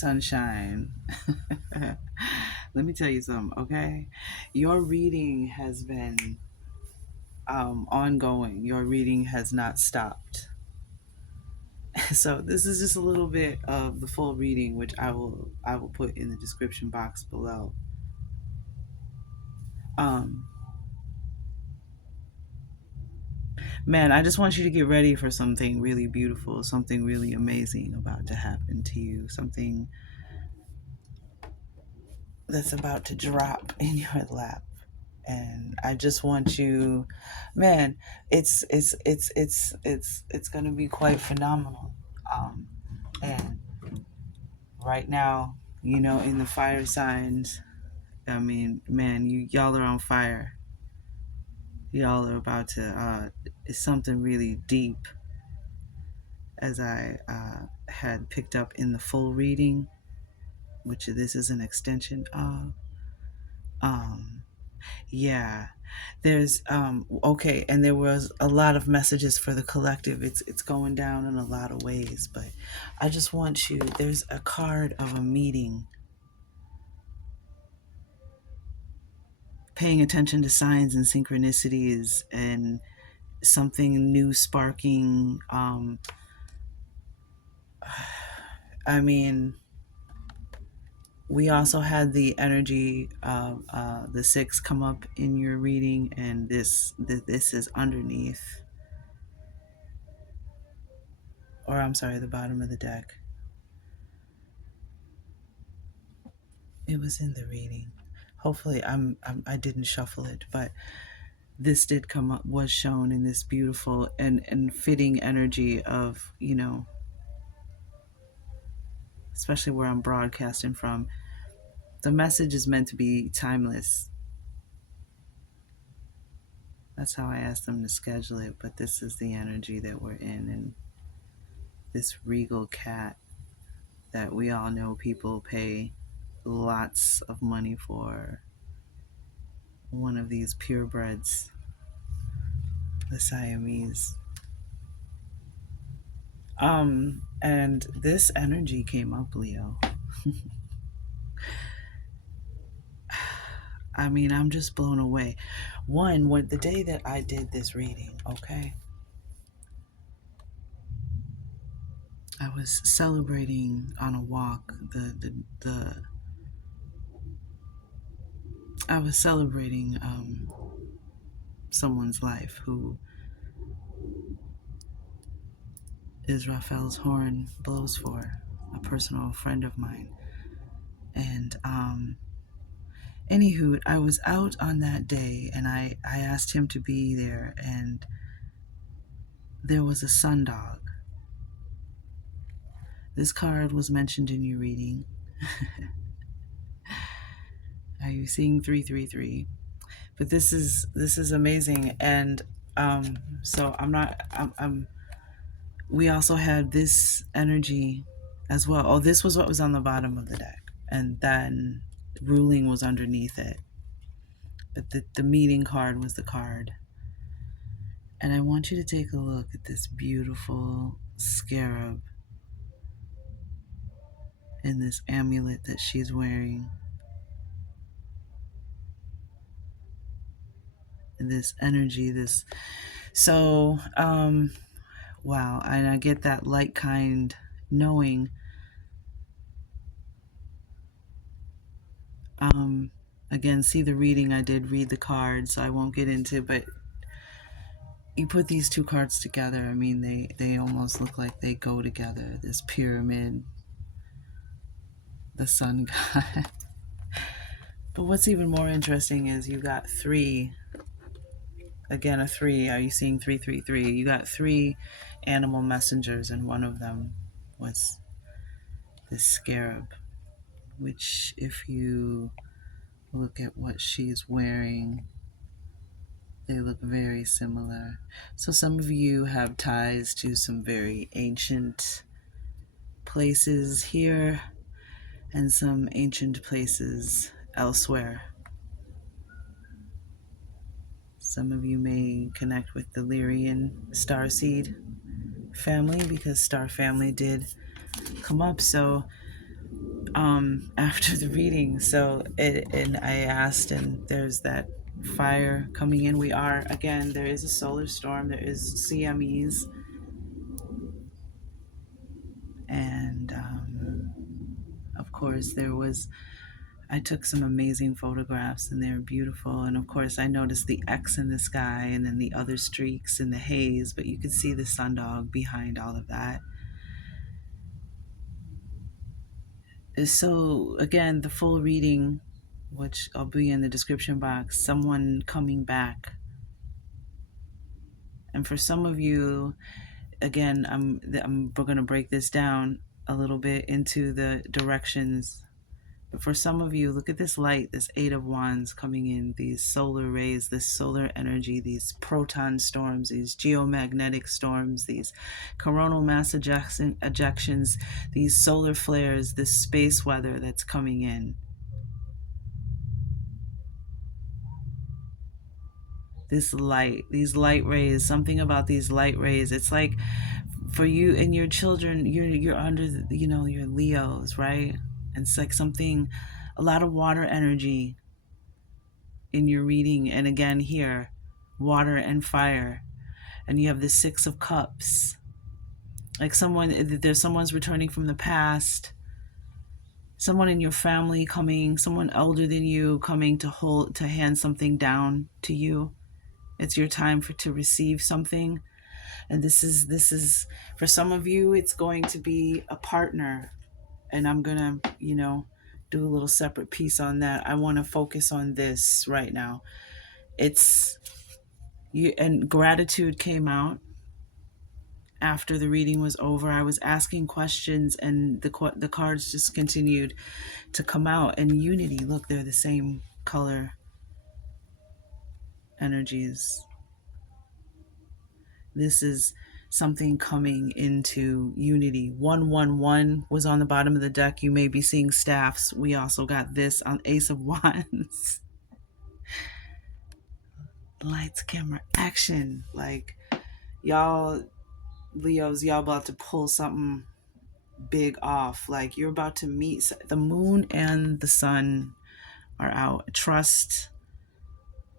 Sunshine. Let me tell you something, okay? Your reading has been ongoing. Your reading has not stopped. So this is just a little bit of the full reading, which I will put in the description box below. Um, Man, I just want you to get ready for something really beautiful, something really amazing about to happen to you, something that's about to drop in your lap. And I just want you, man, it's gonna be quite phenomenal. Um, and right now, in the fire signs, I mean, man, y'all are on fire. Y'all are about to. It's something really deep, as I had picked up in the full reading, which this is an extension of. Um, yeah, there's okay, and there was a lot of messages for the collective. It's going down in a lot of ways, but I just want you. There's a card of a meeting, paying attention to signs and synchronicities, and something new sparking. I mean, we also had the energy of the six come up in your reading, and this is underneath, or I'm sorry, the bottom of the deck. It was in the reading. Hopefully, I didn't shuffle it, but this did come up, was shown in this beautiful and fitting energy of, especially where I'm broadcasting from. The message is meant to be timeless. That's how I asked them to schedule it, but this is the energy that we're in, and this regal cat that we all know people pay lots of money for. One of these purebreds, the Siamese. And this energy came up, Leo. I mean, I'm just blown away. One, the day that I did this reading, okay, I was celebrating on a walk. I was celebrating someone's life who is Raphael's horn blows for, a personal friend of mine. And anywho, I was out on that day, and I asked him to be there, and there was a sundog. This card was mentioned in your reading. Are you seeing 333? But this is amazing, and so we also had this energy as well. Oh, this was what was on the bottom of the deck, and then ruling was underneath it. But the meeting card was the card. And I want you to take a look at this beautiful scarab and this amulet that she's wearing. And this energy, so wow, and I get that light kind knowing. Again, see the reading, I did read the card, so I won't get into, but you put these two cards together, I mean, they almost look like they go together. This pyramid, the sun god. But what's even more interesting is you got three. Again, a three. Are you seeing 333? You got three animal messengers, and one of them was this scarab, which, if you look at what she's wearing, they look very similar. So some of you have ties to some very ancient places here and some ancient places elsewhere. Some of you may connect with the Lyrian starseed family, because star family did come up. So after the reading. So and I asked, and there's that fire coming in. We are, again, there is a solar storm, there is CMEs, and of course there was, I took some amazing photographs and they're beautiful. And of course, I noticed the X in the sky and then the other streaks in the haze, but you could see the sundog behind all of that. So, again, the full reading, which I'll be in the description box, someone coming back. And for some of you, again, we're going to break this down a little bit into the directions. But for some of you, look at this light, this Eight of Wands coming in, these solar rays, this solar energy, these proton storms, these geomagnetic storms, these coronal mass ejections, these solar flares, this space weather that's coming in. This light, these light rays, something about these light rays. It's like for you and your children, you're under, your Leos, right? And it's like something, a lot of water energy in your reading. And again, here, water and fire. And you have the Six of Cups. Like someone's returning from the past. Someone in your family coming, someone older than you coming to hand something down to you. It's your time to receive something. And this is for some of you, it's going to be a partner. And I'm gonna, do a little separate piece on that. I want to focus on this right now. It's you, and gratitude came out after the reading was over. I was asking questions, and the cards just continued to come out. And unity, look, they're the same color energies. This is something coming into unity. 111 was on the bottom of the deck. You may be seeing staffs. We also got this on Ace of Wands. Lights, camera, action. Like, y'all, Leos, y'all about to pull something big off. Like, you're about to meet. The moon and the sun are out. Trust.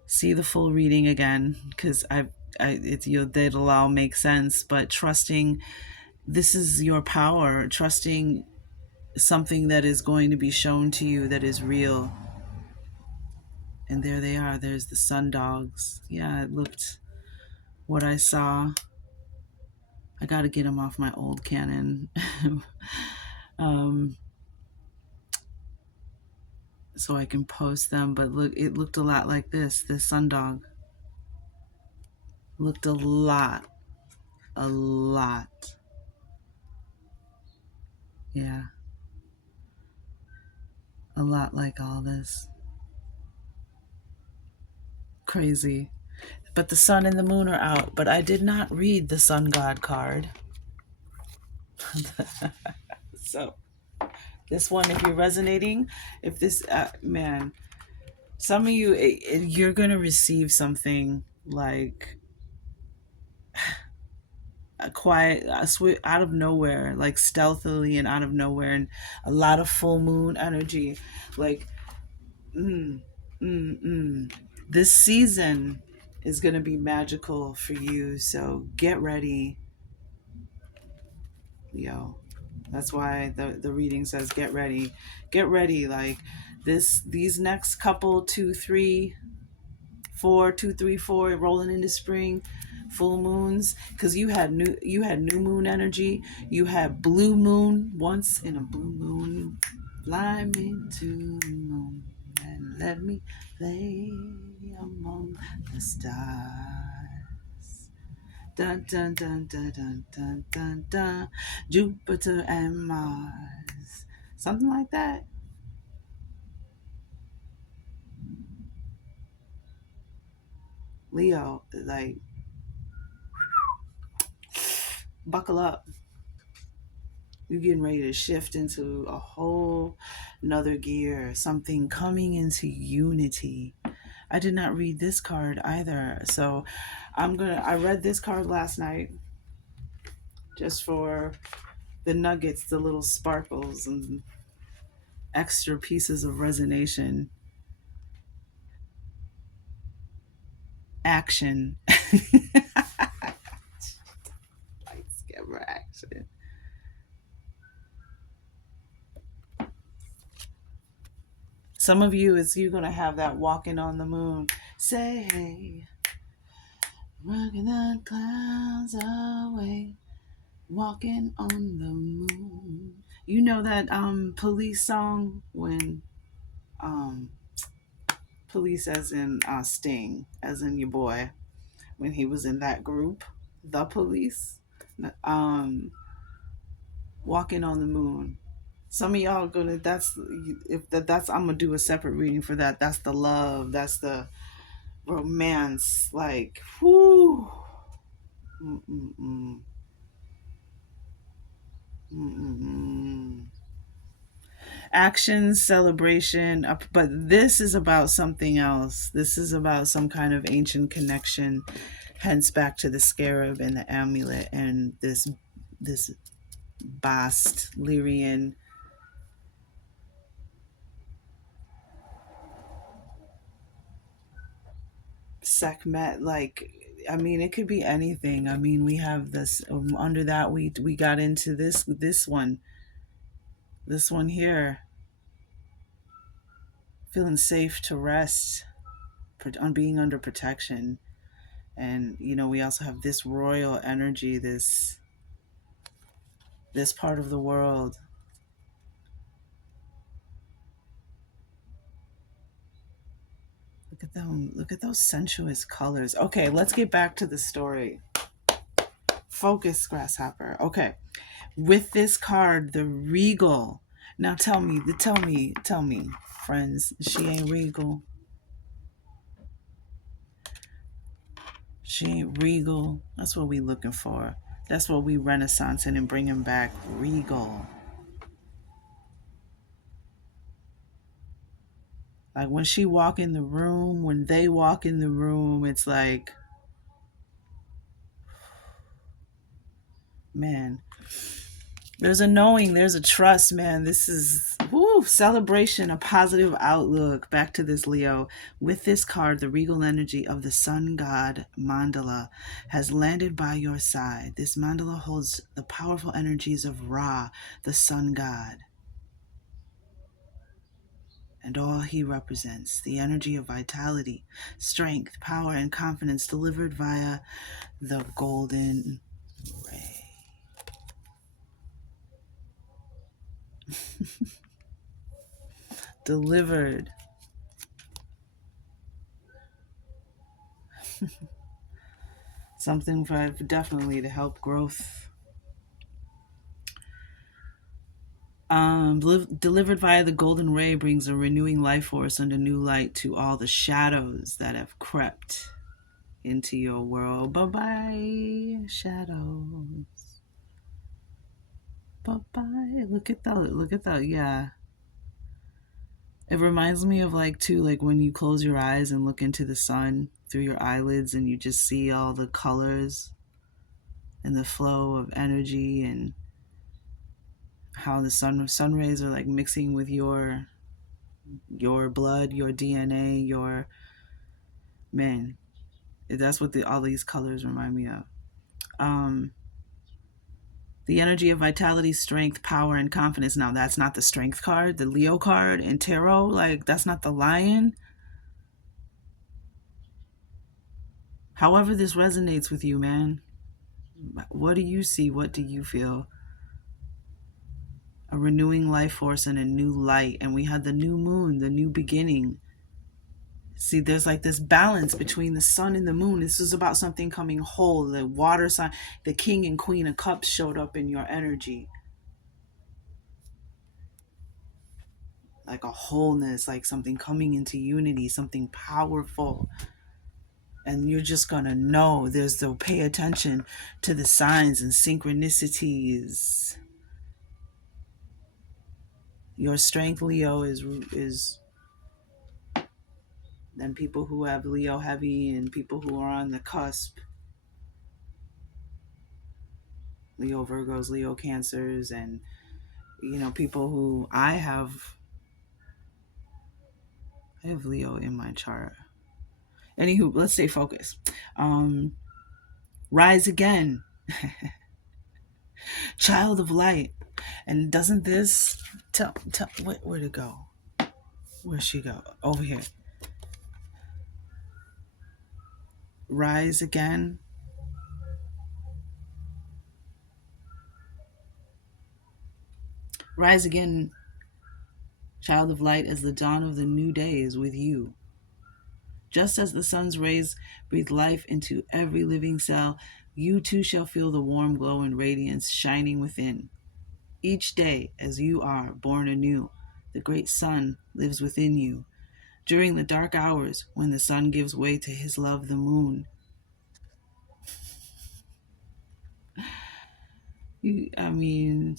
See the full reading again, because it'll all make sense. But trusting, this is your power. Trusting something that is going to be shown to you that is real. And there they are. There's the sun dogs. Yeah, it looked what I saw. I got to get them off my old Canon. So I can post them. But look, it looked a lot like this. This sundog looked a lot. Yeah. A lot like all this. Crazy. But the sun and the moon are out. But I did not read the sun god card. So this one, if you're resonating, if this, man, some of you, you're going to receive something like a quiet, out of nowhere, like stealthily and out of nowhere, and a lot of full moon energy. Like, this season is going to be magical for you. So get ready, Leo. That's why the reading says get ready. Get ready. Like these next couple, 2, 3, 4, 2, 3, 4, rolling into spring, full moons, because you had new moon energy. You had blue moon. Once in a blue moon, fly me to the moon and let me play among the stars. Dun dun dun dun dun dun dun dun. Jupiter and Mars, something like that. Leo, like, buckle up. You're getting ready to shift into a whole another gear, something coming into unity. I did not read this card either. So I read this card last night just for the nuggets, the little sparkles, and extra pieces of resonation. Action. Lights, camera, action. Some of you, is you gonna have that walking on the moon. Say hey, rocking the clouds away, walking on the moon. You know that police song when um police as in Sting, as in your boy, when he was in that group, the police. Um Walking on the moon. Some of y'all gonna that's if that's I'm gonna do a separate reading for that. That's the love. That's the romance. Like, whoo. Mm-mm-mm. Mm-mm-mm. Action, celebration, but this is about something else. This is about some kind of ancient connection, hence back to the scarab and the amulet and this Bast Lyrian Sekhmet. Like, I mean, it could be anything. I mean, we have this under that we got into this one here, feeling safe to rest on being under protection. And we also have this royal energy, this part of the world. Look at them, look at those sensuous colors. Okay, let's get back to the story. Focus, grasshopper. Okay, with this card, the regal. Now tell me, friends, she ain't regal. She ain't regal. That's what we looking for. That's what we renaissancing and bringing back, regal. Like when she walk in the room, when they walk in the room, it's like, man, there's a knowing, there's a trust, man. This is celebration, a positive outlook. Back to this, Leo. With this card, the regal energy of the sun god mandala has landed by your side. This mandala holds the powerful energies of Ra, the sun god, and all he represents, the energy of vitality, strength, power, and confidence delivered via the golden ray. Delivered. Something for definitely to help growth. Delivered via the golden ray brings a renewing life force and a new light to all the shadows that have crept into your world. Bye-bye, shadows. Bye-bye. Look at that. Look at that. Yeah. It reminds me of like when you close your eyes and look into the sun through your eyelids and you just see all the colors and the flow of energy and how the sun rays are like mixing with your blood, your DNA, your man. That's what all these colors remind me of. Um, the energy of vitality, strength, power, and confidence. Now that's not the strength card, the Leo card in tarot. Like that's not the lion. However, this resonates with you, man. What do you see? What do you feel? A renewing life force and a new light. And we had the new moon, the new beginning. See, there's like this balance between the sun and the moon. This is about something coming whole. The water sign, the king and queen of cups showed up in your energy. Like a wholeness, like something coming into unity, something powerful. And you're just going to know. There's to pay attention to the signs and synchronicities. Your strength, Leo, is then people who have Leo heavy and people who are on the cusp. Leo Virgos, Leo Cancers, and people who I have I have Leo in my chart. Anywho, let's stay focused. Um, Rise again, child of light. And doesn't this tell where to go? Where'd she go? Over here. Rise again. Rise again, child of light, as the dawn of the new day is with you. Just as the sun's rays breathe life into every living cell, you too shall feel the warm glow and radiance shining within. Each day, as you are born anew, the great sun lives within you. During the dark hours, when the sun gives way to his love, the moon, I mean,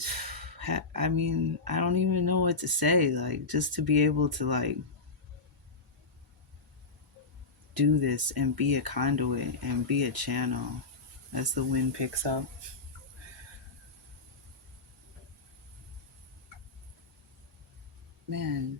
I don't even know what to say. Like, just to be able to like do this and be a conduit and be a channel as the wind picks up. Man,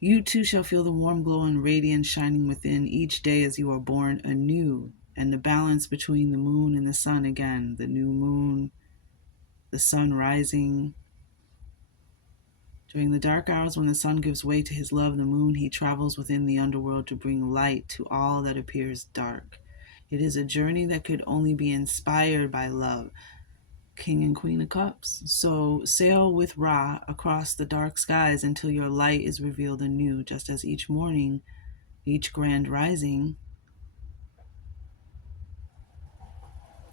you too shall feel the warm glow and radiance shining within each day as you are born anew, and the balance between the moon and the sun again, the new moon, the sun rising. During the dark hours when the sun gives way to his love, the moon, he travels within the underworld to bring light to all that appears dark. It is a journey that could only be inspired by love. King and Queen of Cups. So sail with Ra across the dark skies until your light is revealed anew, just as each morning, each grand rising,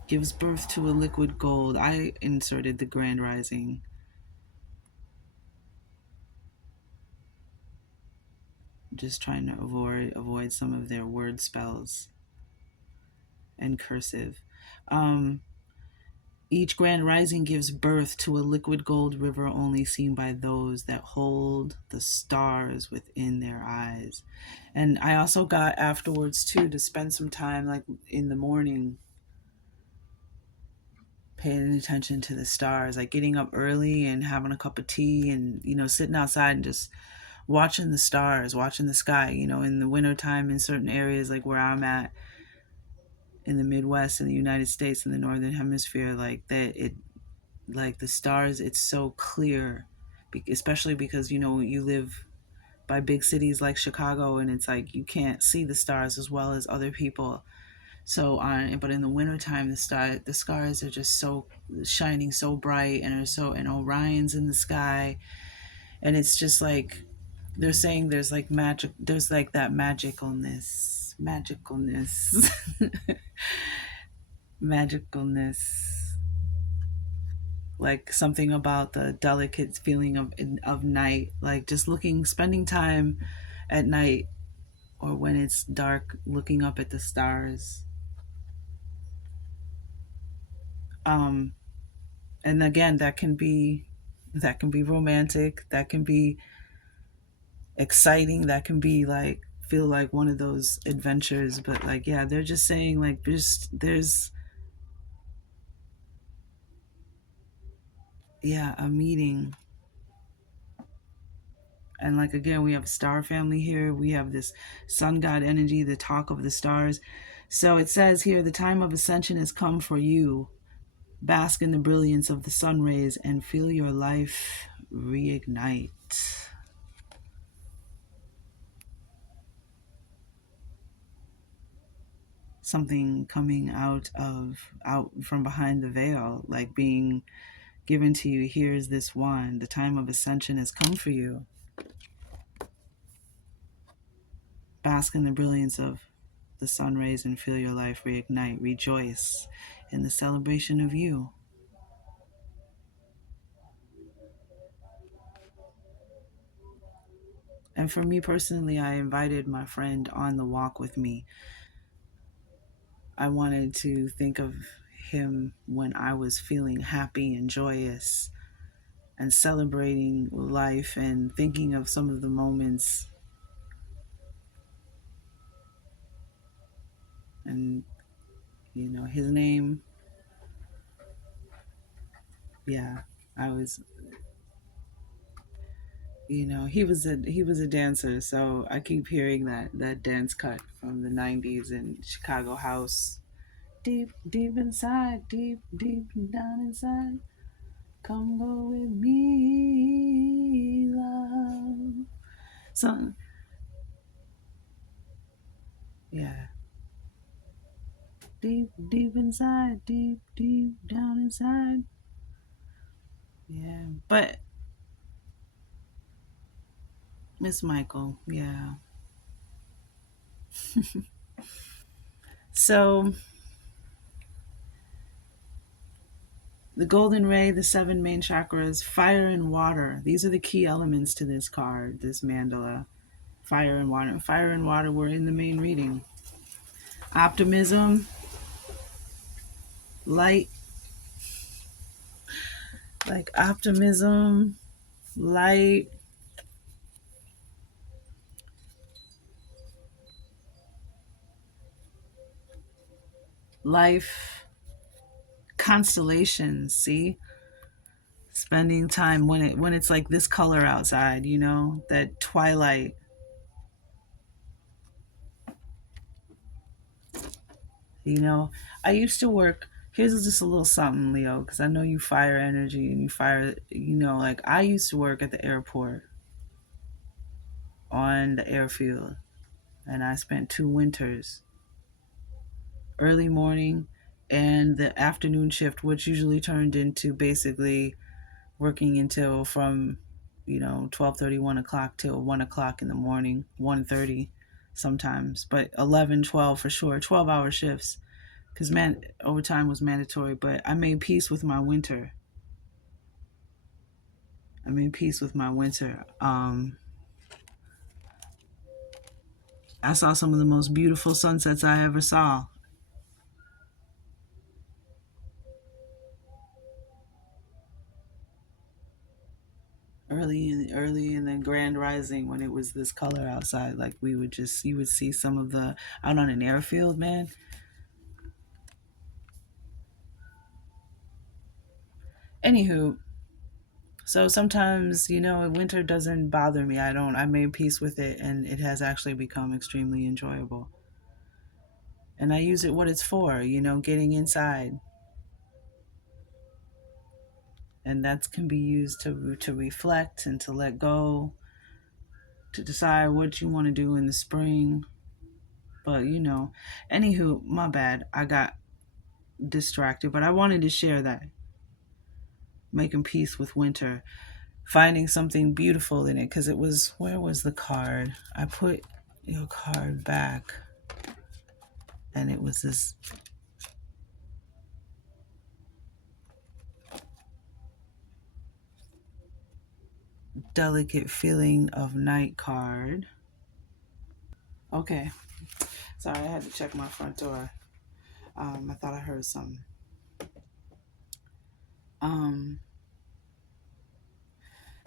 gives birth to a liquid gold. I inserted the grand rising, just trying to avoid some of their word spells and cursive. Um, Each grand rising gives birth to a liquid gold river only seen by those that hold the stars within their eyes. And I also got afterwards too to spend some time like in the morning paying attention to the stars, like getting up early and having a cup of tea and, sitting outside and just watching the stars, watching the sky, in the wintertime in certain areas like where I'm at in the Midwest in the United States in the Northern Hemisphere, like that it like the stars, it's so clear, especially because you live by big cities like Chicago, and it's like you can't see the stars as well as other people. So on, but in the wintertime, the stars are just so shining so bright, and are so, and Orion's in the sky, and it's just like they're saying there's like magic, there's like that magicalness magicalness, like something about the delicate feeling of night, like just spending time at night or when it's dark, looking up at the stars. Um, and again, that can be romantic, that can be exciting, that can be like feel like one of those adventures. But like, yeah, they're just saying like there's yeah, a meeting. And like again, we have star family here. We have this sun god energy, the talk of the stars. So it says here, the time of ascension has come for you. Bask in the brilliance of the sun rays and feel your life reignite. Something coming out from behind the veil, like being given to you. Here's this wand. The time of ascension has come for you. Bask in the brilliance of the sun rays and feel your life reignite. Rejoice in the celebration of you. And for me personally, I invited my friend on the walk with me. I wanted to think of him when I was feeling happy and joyous and celebrating life and thinking of some of the moments. And, his name, yeah. I was, he was a dancer, so I keep hearing that dance cut from the '90s in Chicago house. Deep, deep inside, deep, deep down inside. Come go with me, love. So, yeah. Deep, deep inside, deep, deep down inside. Yeah. But Miss Michael, yeah. So the golden ray, the seven main chakras, fire and water. These are the key elements to this card, this mandala. Fire and water. Fire and water were in the main reading. Optimism, light, like optimism, light, life, constellations. See, spending time when it's like this color outside. That twilight. You know, I used to work. Here's just a little something, Leo, because I know you fire energy and you fire. Like I used to work at the airport on the airfield, and I spent 2 winters, early morning and the afternoon shift, which usually turned into basically working until from 12:30, 1 o'clock till 1 o'clock in the morning, 1:30 sometimes, but 11, 12 for sure, 12-hour shifts, because overtime was mandatory. But I made peace with my winter. I saw some of the most beautiful sunsets I ever saw early in the grand rising, when it was this color outside. Like you would see some of the out on an airfield, man. Anywho, so sometimes, winter doesn't bother me. I made peace with it, and it has actually become extremely enjoyable. And I use it what it's for, getting inside. And that can be used to reflect and to let go, to decide what you want to do in the spring. But, anywho, my bad. I got distracted, but I wanted to share that. Making peace with winter, finding something beautiful in it, because where was the card? I put your card back, and it was this delicate feeling of night card. Okay, sorry, I had to check my front door. I thought I heard something. Um,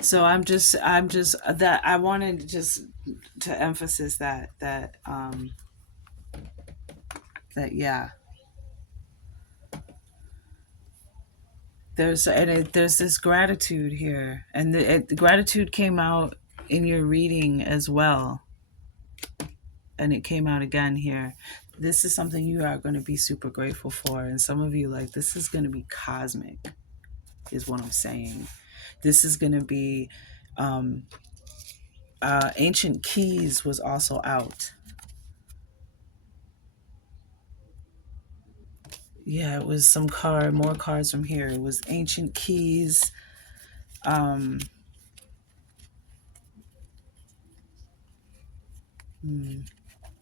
so I'm just that I wanted just to emphasize that yeah, there's this gratitude here, and the gratitude came out in your reading as well, and it came out again here. This is something you are going to be super grateful for, and some of you, like, this is going to be cosmic, is what I'm saying. This is going to be Ancient Keys was also out. Yeah, it was more cards from here. It was Ancient Keys. Um,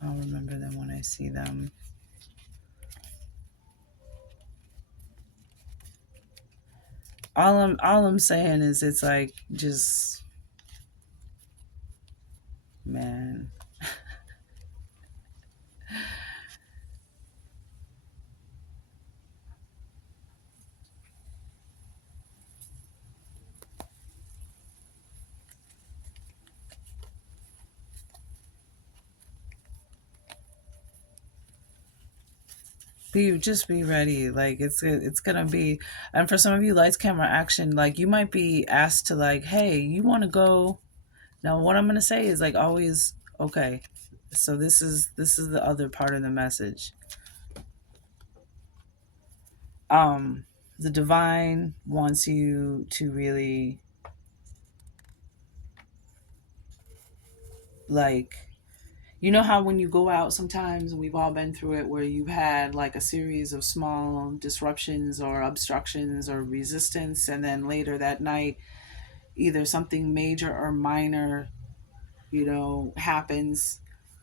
I'll remember them when I see them. All I'm saying is, it's like, just, man. Just be ready. Like it's gonna be, and for some of you, lights, camera, action. Like you might be asked to like, hey, you want to go? Now, what I'm gonna say is like always okay. So this is the other part of the message. Um, the divine wants you to really like, you know how when you go out sometimes, we've all been through it, where you've had like a series of small disruptions or obstructions or resistance, and then later that night either something major or minor, happens,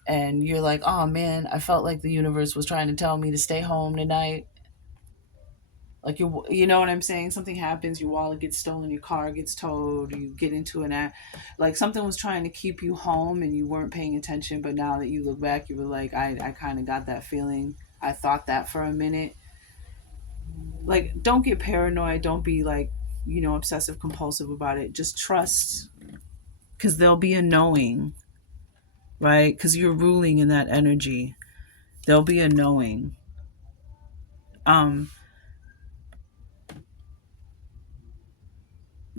and you're like, oh man, I felt like the universe was trying to tell me to stay home tonight. Like you know what I'm saying? Something happens, your wallet gets stolen, your car gets towed, you get into an act, like something was trying to keep you home and you weren't paying attention. But now that you look back, you were like, I kind of got that feeling. I thought that for a minute. Like, don't get paranoid. Don't be like, obsessive compulsive about it. Just trust, because there'll be a knowing, right? Because you're ruling in that energy. There'll be a knowing. Um,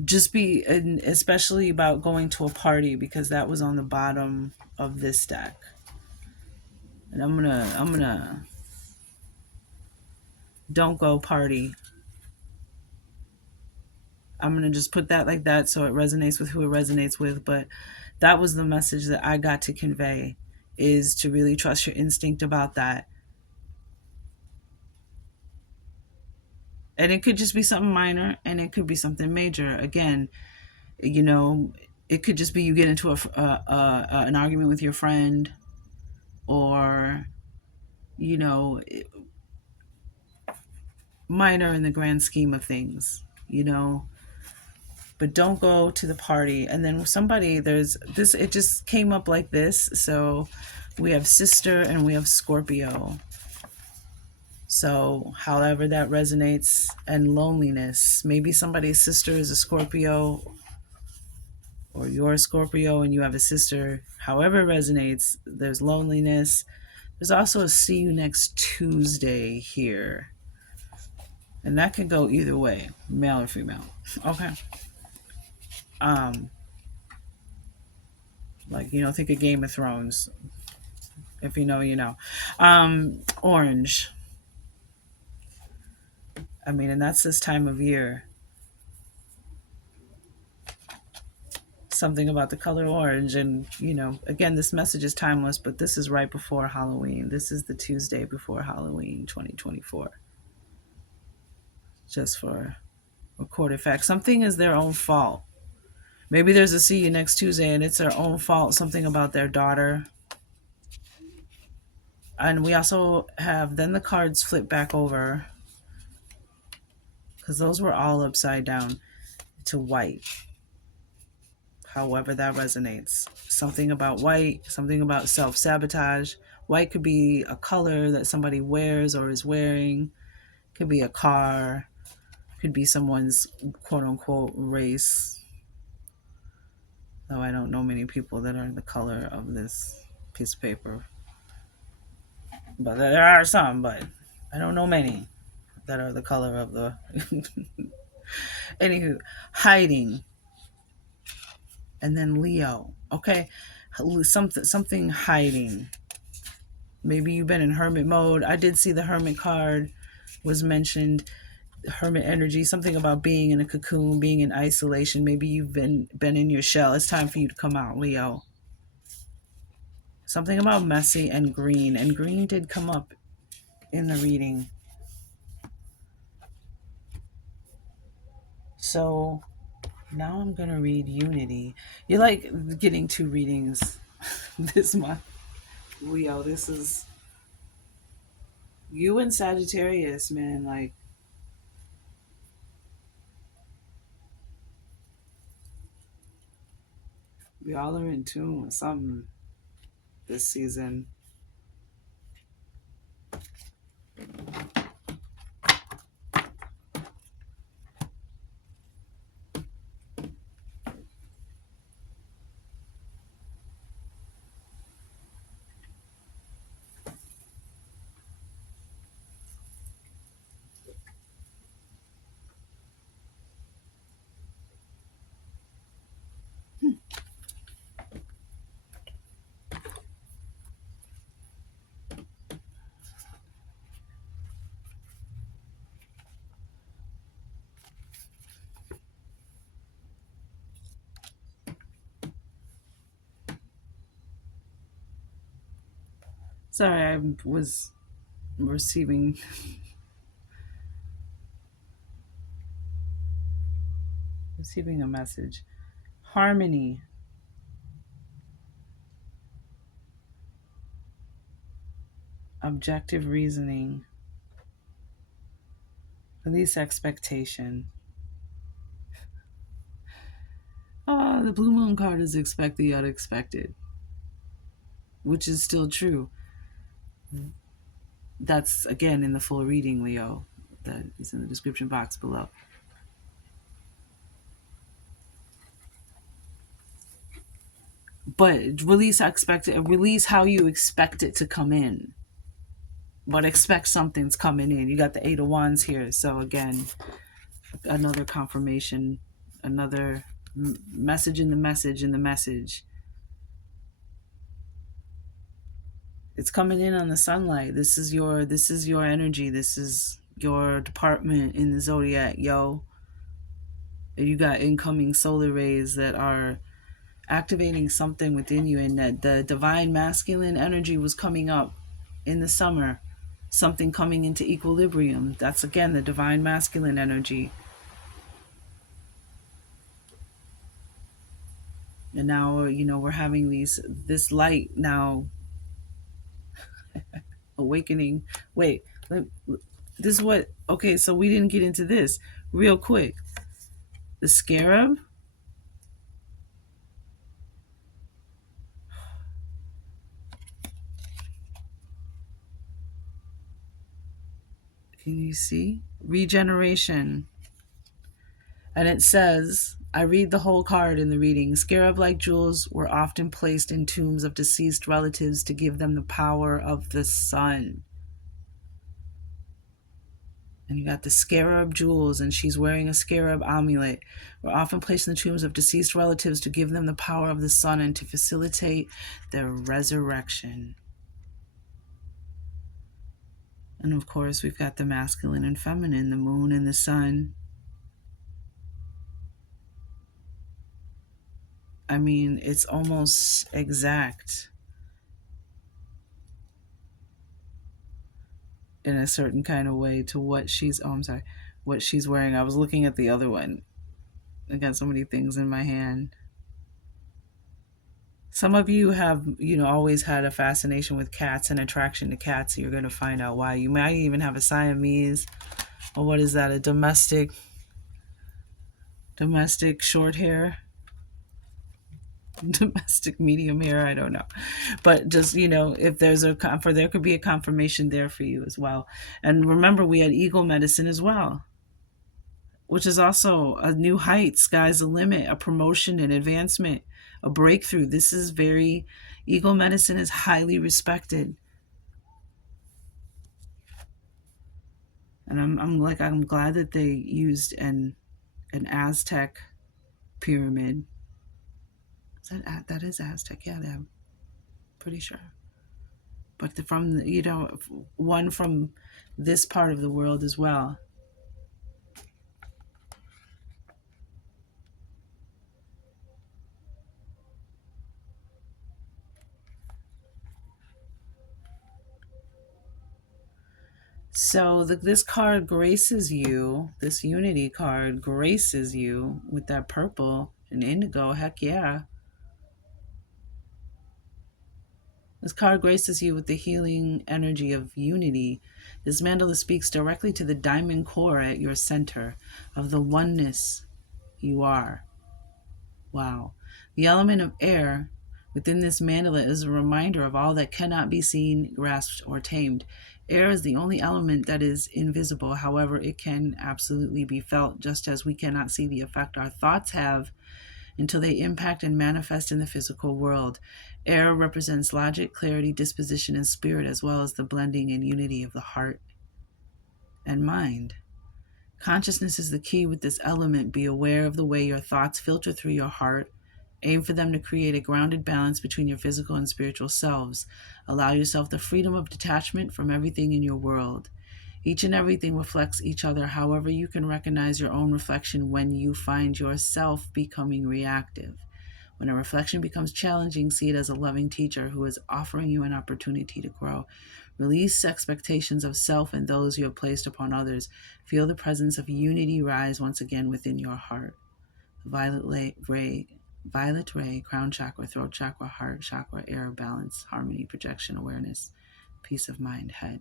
just be, and especially about going to a party, because that was on the bottom of this deck. And I'm gonna don't go party. I'm gonna just put that like that so it resonates with who it resonates with. But that was the message that I got to convey, is to really trust your instinct about that. And it could just be something minor, and it could be something major. Again, you know, it could just be you get into an argument with your friend, or you know, minor in the grand scheme of things, but don't go to the party. And then somebody, there's this, it just came up like this. So we have sister and we have Scorpio. So however that resonates, and loneliness, maybe somebody's sister is a Scorpio, or you're a Scorpio and you have a sister. However it resonates, there's loneliness. There's also a see you next Tuesday here. And that could go either way, male or female. Okay. Um, like, think of Game of Thrones. If you know, you know. Orange. I mean, and that's this time of year. Something about the color orange. And, again, this message is timeless, but this is right before Halloween. This is the Tuesday before Halloween 2024. Just for recorded fact. Something is their own fault. Maybe there's a see you next Tuesday and it's their own fault. Something about their daughter. And we also have, then the cards flip back over, because those were all upside down, to white. However that resonates. Something about white, something about self-sabotage. White could be a color that somebody wears or is wearing. Could be a car. Could be someone's quote-unquote race. Though I don't know many people that are the color of this piece of paper. But there are some, but I don't know many that are the color of the... Anywho, hiding. And then Leo. Okay, something hiding. Maybe you've been in hermit mode. I did see the hermit card was mentioned. Hermit energy, something about being in a cocoon, being in isolation. Maybe you've been in your shell. It's time for you to come out, Leo. Something about messy and green. And green did come up in the reading. So now I'm going to read Unity. You're like getting 2 readings this month, Leo. This is you and Sagittarius, man. Like, we all are in tune with something this season. Sorry, I was receiving receiving a message. Harmony, objective reasoning, release expectation. The blue moon card is expect the unexpected, which is still true. That's again in the full reading, Leo. That is in the description box below. But release how you expect it to come in. But expect something's coming in. You got the Eight of Wands here. So again, another confirmation, another message in the message in the message. It's coming in on the sunlight. This is your energy. This is your department in the zodiac, yo. You got incoming solar rays that are activating something within you, and that the divine masculine energy was coming up in the summer, something coming into equilibrium. That's again the divine masculine energy. And now, we're having this light now awakening. Wait, this is what, okay, so we didn't get into this real quick. The scarab, can you see? Regeneration. And it says, I read the whole card in the reading. Scarab-like jewels were often placed in tombs of deceased relatives to give them the power of the sun. And you got the scarab jewels, and she's wearing a scarab amulet. Were often placed in the tombs of deceased relatives to give them the power of the sun and to facilitate their resurrection. And of course, we've got the masculine and feminine, the moon and the sun. I mean, it's almost exact in a certain kind of way to what she's, what she's wearing. I was looking at the other one. I got so many things in my hand. Some of you have, always had a fascination with cats and attraction to cats. You're going to find out why. You might even have a Siamese, or what is that? A domestic short hair, domestic medium hair. I don't know, but just if there's there could be a confirmation there for you as well. And remember, we had eagle medicine as well, which is also a new height, sky's the limit, a promotion, an advancement, a breakthrough. This is eagle medicine is highly respected. And I'm glad that they used an Aztec pyramid. That is Aztec? Yeah, I'm pretty sure. But one from this part of the world as well. So this card graces you, this unity card graces you with that purple and indigo. Heck yeah. This card graces you with the healing energy of unity. This mandala speaks directly to the diamond core at your center of the oneness you are. Wow. The element of air within this mandala is a reminder of all that cannot be seen, grasped, or tamed. Air is the only element that is invisible. However, it can absolutely be felt, just as we cannot see the effect our thoughts have until they impact and manifest in the physical world. Air represents logic, clarity, disposition, and spirit, as well as the blending and unity of the heart and mind. Consciousness is the key with this element. Be aware of the way your thoughts filter through your heart. Aim for them to create a grounded balance between your physical and spiritual selves. Allow yourself the freedom of detachment from everything in your world. Each and everything reflects each other. However, you can recognize your own reflection when you find yourself becoming reactive. When a reflection becomes challenging, see it as a loving teacher who is offering you an opportunity to grow. Release expectations of self and those you have placed upon others. Feel the presence of unity rise once again within your heart. Violet ray, crown chakra, throat chakra, heart chakra, air, balance, harmony, projection, awareness, peace of mind, head.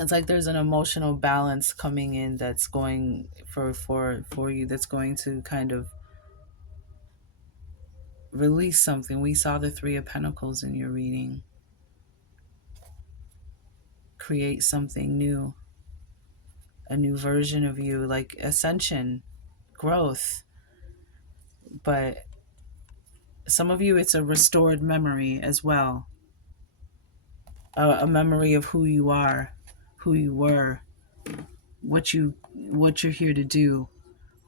It's like there's an emotional balance coming in that's going for you, that's going to kind of release something. We saw the Three of Pentacles in your reading. Create something new, a new version of you, like ascension, growth. But some of you, it's a restored memory as well, a memory of who you are, who you were, what you're here to do,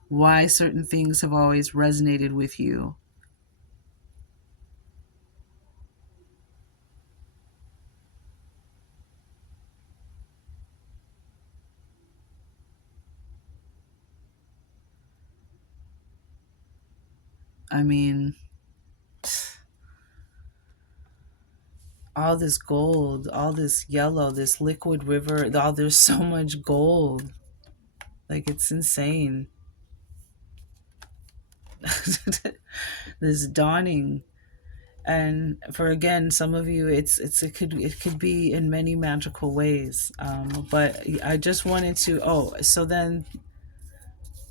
why certain things have always resonated with you. I mean, all this gold, all this yellow, this liquid river, there's so much gold. Like, it's insane. This dawning. And for, again, some of you, it could be in many magical ways. But I just wanted to, so then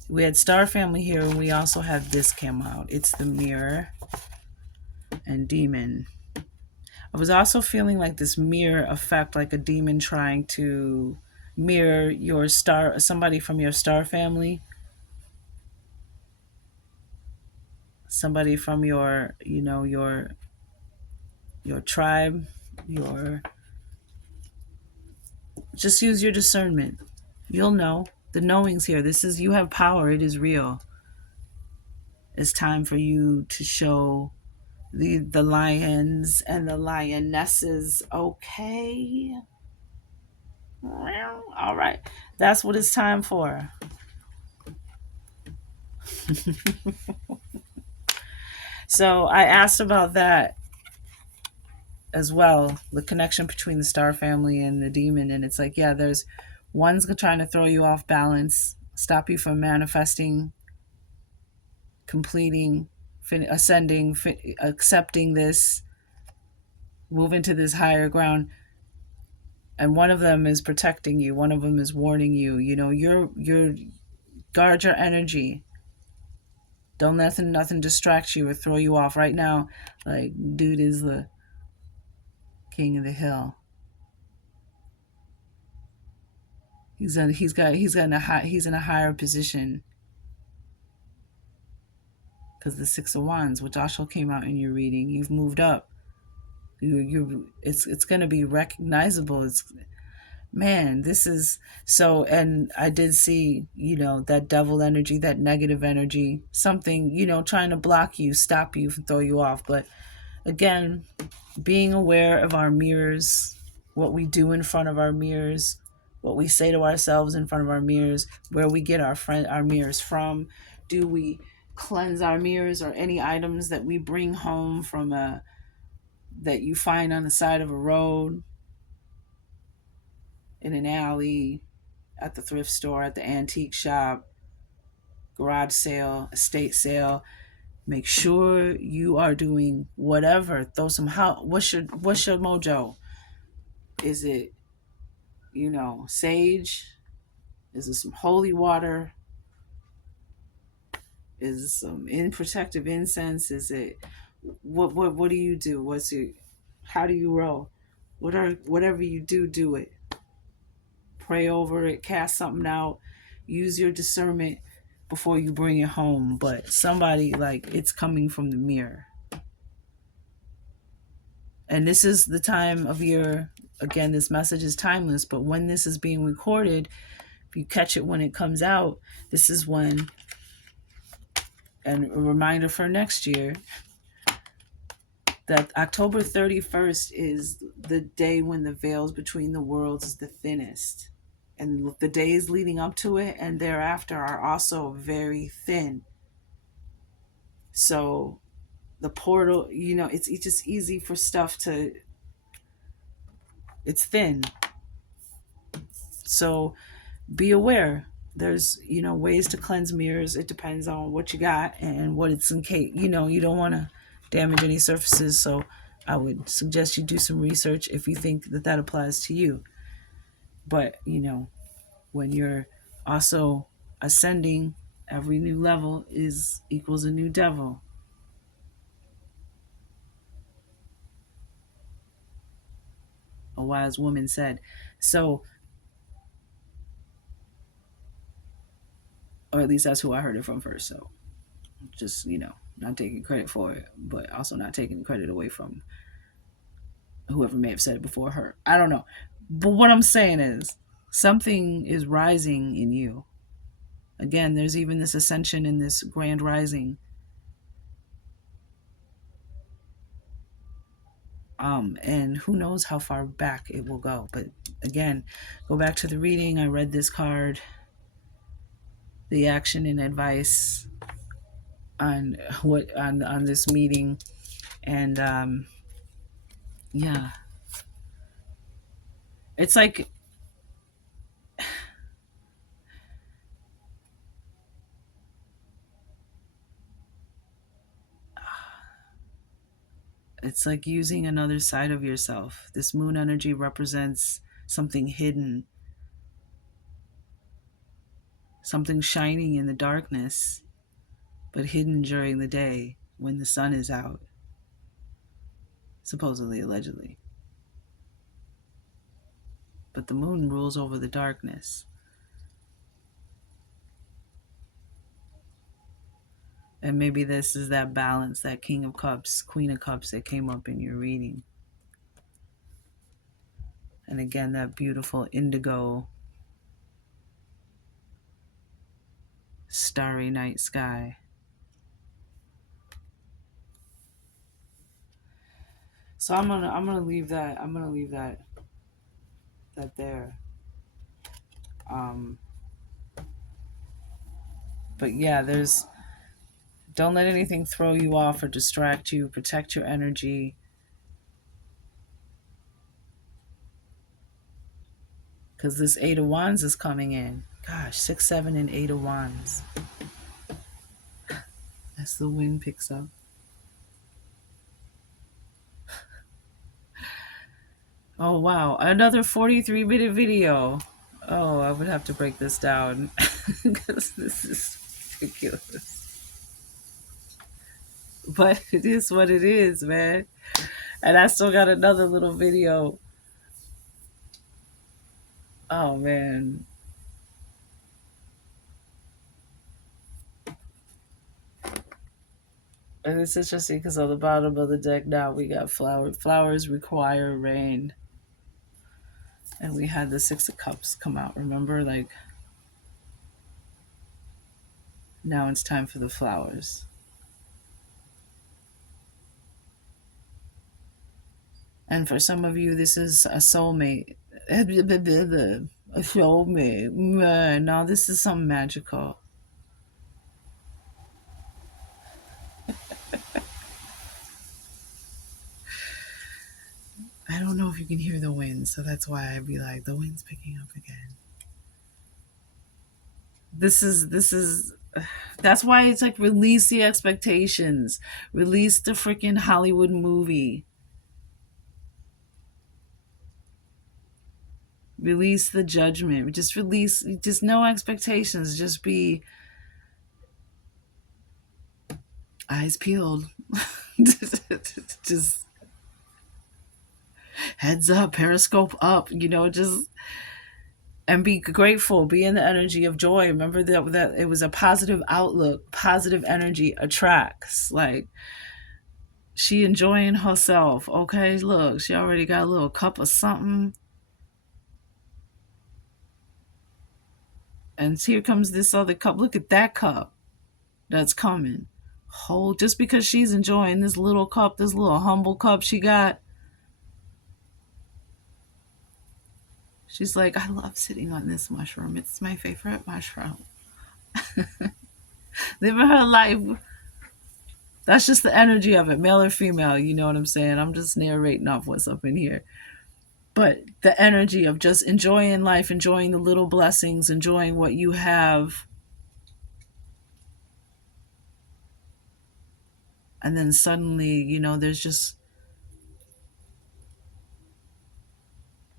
we had Star Family here, and we also had this came out. It's the Mirror and Demon. I was also feeling like this mirror effect, like a demon trying to mirror somebody from your star family, somebody from your tribe, just use your discernment. You'll know. The knowing's here. You have power. It is real. It's time for you to show the lions and the lionesses. Okay. All right. That's what it's time for. So I asked about that as well, the connection between the star family and the demon. And it's like, yeah, there's one's trying to throw you off balance, stop you from manifesting, completing, ascending, accepting this, moving to this higher ground. And one of them is protecting you. One of them is warning you. You're guard your energy. Don't let nothing distract you or throw you off. Right now, like, dude is the king of the hill. He's in a higher position. Because the Six of Wands, which also came out in your reading, you've moved up. It's going to be recognizable. This is so. And I did see, that devil energy, that negative energy, something, trying to block you, stop you, throw you off. But again, being aware of our mirrors, what we do in front of our mirrors, what we say to ourselves in front of our mirrors, where we get our mirrors from. Do we cleanse our mirrors, or any items that we bring home that you find on the side of a road, in an alley, at the thrift store, at the antique shop, garage sale, estate sale. Make sure you are doing whatever. Throw some what's your mojo? Is it, sage? Is it some holy water? Is it some protective incense? Is it what do you do? How do you roll? Whatever you do it. Pray over it, cast something out, use your discernment before you bring it home. But somebody, like, it's coming from the mirror. And this is the time of year, again, this message is timeless, but when this is being recorded, if you catch it when it comes out, this is when, and a reminder for next year, that October 31st is the day when the veils between the worlds is the thinnest. And the days leading up to it and thereafter are also very thin. So the portal, it's just easy for stuff to, it's thin. So be aware. There's, ways to cleanse mirrors. It depends on what you got and what it's in case, you don't want to damage any surfaces. So I would suggest you do some research if you think that that applies to you. But, when you're also ascending, every new level is equals a new devil. A wise woman said. So, or at least that's who I heard it from first. So just, not taking credit for it, but also not taking credit away from whoever may have said it before her. I don't know. But what I'm saying is something is rising in you. Again, there's even this ascension in this grand rising. And who knows how far back it will go. But again, go back to the reading. I read this card, the action and advice on what on this meeting. And yeah. It's like it's like using another side of yourself. This moon energy represents something hidden, something shining in the darkness, but hidden during the day when the sun is out, supposedly, allegedly. But the moon rules over the darkness. And maybe this is that balance, that King of Cups, Queen of Cups that came up in your reading. And again, that beautiful indigo, starry night sky. So I'm gonna leave that. I'm gonna leave that there. Um, but yeah, don't let anything throw you off or distract you. Protect your energy. Because this Eight of Wands is coming in. Gosh, 6, 7, and 8 of Wands. As the wind picks up. Oh, wow. Another 43-minute video. Oh, I would have to break this down. Because this is ridiculous. But it is what it is, man. And I still got another little video. Oh, man. And it's interesting because on the bottom of the deck now we got flowers require rain. And we had the Six of Cups come out, remember? Like, now it's time for the flowers. And for some of you, this is a soulmate. A soulmate. No, this is something magical. I don't know if you can hear the wind, so that's why I'd be like, the wind's picking up again. This is that's why it's like release the expectations. Release the freaking Hollywood movie. Release the judgment. Just no expectations. Just be eyes peeled. Just heads up, periscope up, just and be grateful, be in the energy of joy. Remember that it was a positive outlook, positive energy attracts. Like she enjoying herself. Okay, look, she already got a little cup of something. And here comes this other cup. Look at that cup that's coming. hold, just because she's enjoying this little cup, this little humble cup she got. She's like, I love sitting on this mushroom. It's my favorite mushroom. Living her life. That's just the energy of it, male or female. You know what I'm saying? I'm just narrating off what's up in here. But the energy of just enjoying life, enjoying the little blessings, enjoying what you have. And then suddenly, there's just,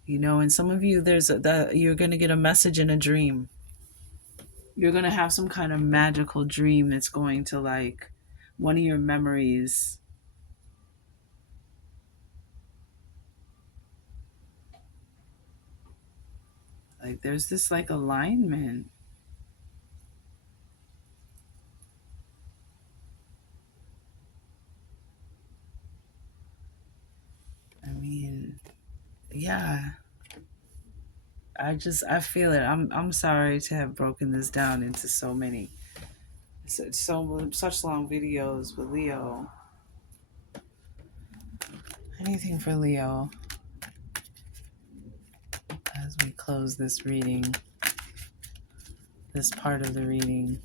and some of you, you're going to get a message in a dream. You're going to have some kind of magical dream that's going to, like, one of your memories. Like, there's this, like, alignment. I mean, yeah. I feel it. I'm sorry to have broken this down into such long videos with Leo. Anything for Leo as we close this reading, this part of the reading.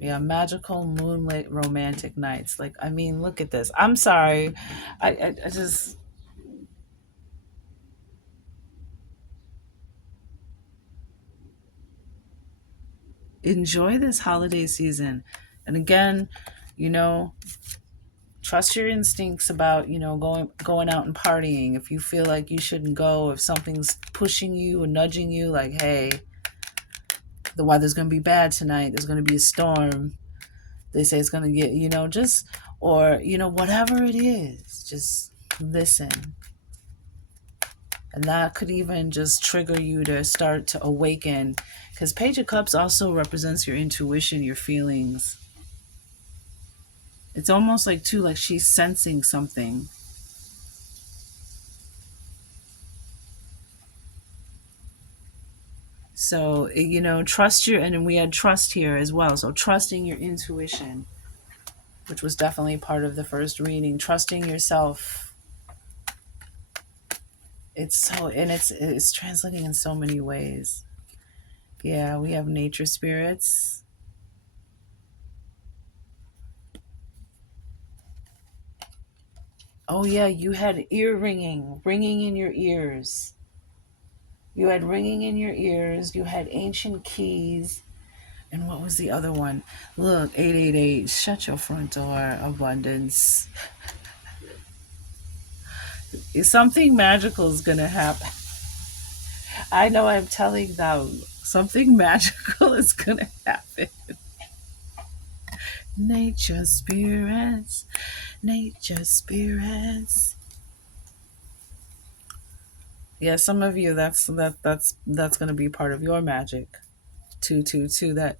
Yeah, magical moonlit romantic nights. Like, I mean, look at this. I'm sorry. I just enjoy this holiday season. And again, you know, trust your instincts about, going out and partying. If you feel like you shouldn't go, if something's pushing you or nudging you, like, hey, the weather's going to be bad tonight, there's going to be a storm, they say it's going to get, just, or, whatever it is, just listen. And that could even just trigger you to start to awaken, because Page of Cups also represents your intuition, your feelings. It's almost like, too, like she's sensing something. So, trust and we had trust here as well. So trusting your intuition, which was definitely part of the first reading, trusting yourself. It's translating in so many ways. Yeah, we have nature spirits. Oh yeah, you had ringing in your ears. You had ringing in your ears. You had ancient keys. And what was the other one? Look, 888, shut your front door, abundance. Something magical is going to happen. I know, I'm telling them. Something magical is going to happen. Nature spirits. Nature spirits. Yeah, some of you, that's going to be part of your magic. 222, that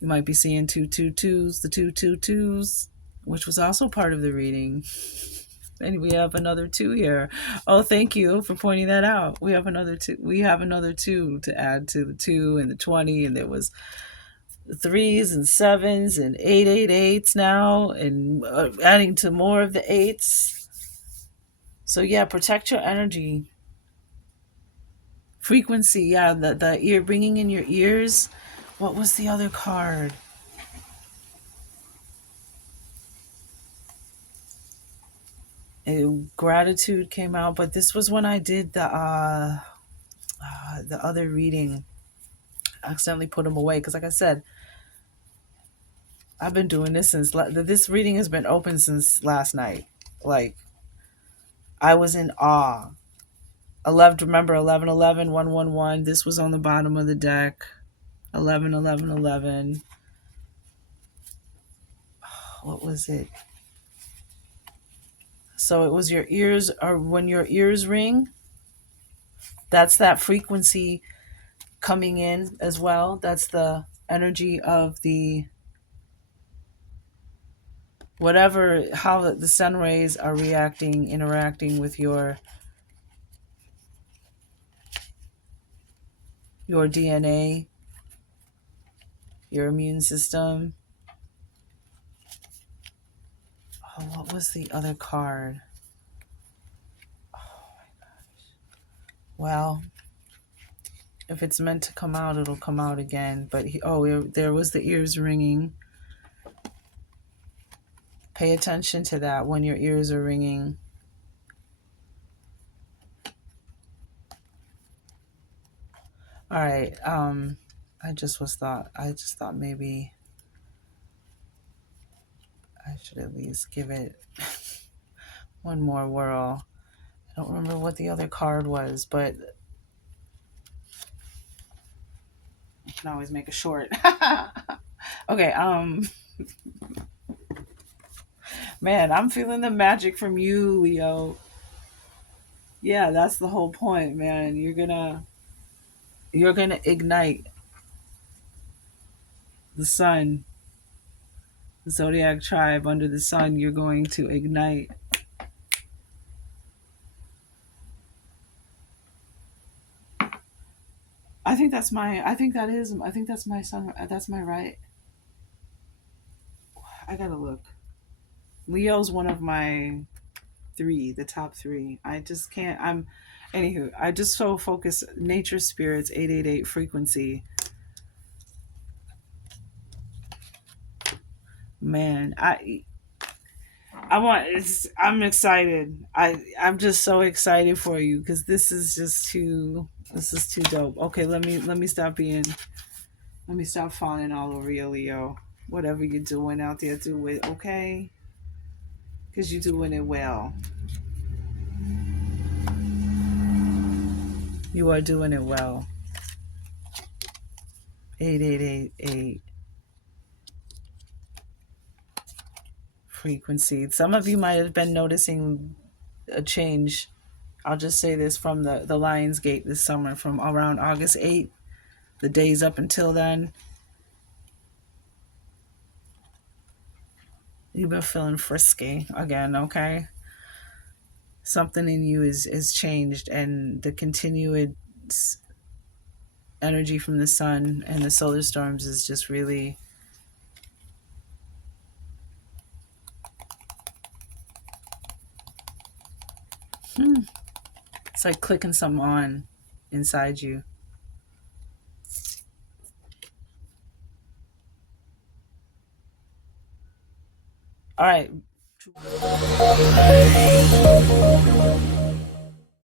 you might be seeing 222s, the 222s, which was also part of the reading. And we have another 2 here. Oh, thank you for pointing that out. We have another 2. We have another 2 to add to the 2 and the 20, and there was 3s and 7s and 888s now, and adding to more of the 8s. So yeah, protect your energy. Frequency, yeah, the ear, bringing in your ears. What was the other card? Gratitude came out, but this was when I did the other reading. I accidentally put them away because, like I said, I've been doing this since this reading has been open since last night. Like, I was in awe. 11, remember 11, 11, 1, 1, 1. This was on the bottom of the deck. 11, 11, 11. What was it? So it was your ears, or when your ears ring, that's that frequency coming in as well. That's the energy of the whatever, how the sun rays are interacting with your DNA, your immune system. Oh, what was the other card? Well, if it's meant to come out, it'll come out again. But there was the ears ringing. Pay attention to that when your ears are ringing. All right. I just thought maybe I should at least give it one more whirl. I don't remember what the other card was, but I can always make a short. Okay, man, I'm feeling the magic from you, Leo. Yeah, that's the whole point, man. You're gonna ignite the sun, the zodiac tribe under the sun. You're going to ignite. I think that's my. I think that is. I think that's my sun. That's my right. I gotta look. Leo's one of my three, the top three. I just can't. Anywho, I just so focus. Nature spirits 888 frequency. Man, I'm excited. I'm just so excited for you because this is too dope. Okay, let me stop fawning all over you, Leo. Whatever you're doing out there, do it, okay? Because you're doing it well. You are doing it well. 8888 frequency. Some of you might have been noticing a change. I'll just say this from the Lions Gate this summer, from around August 8th, the days up until then. You've been feeling frisky again, okay? Something in you is changed, and the continued energy from the sun and the solar storms is just really it's like clicking something on inside you. All right.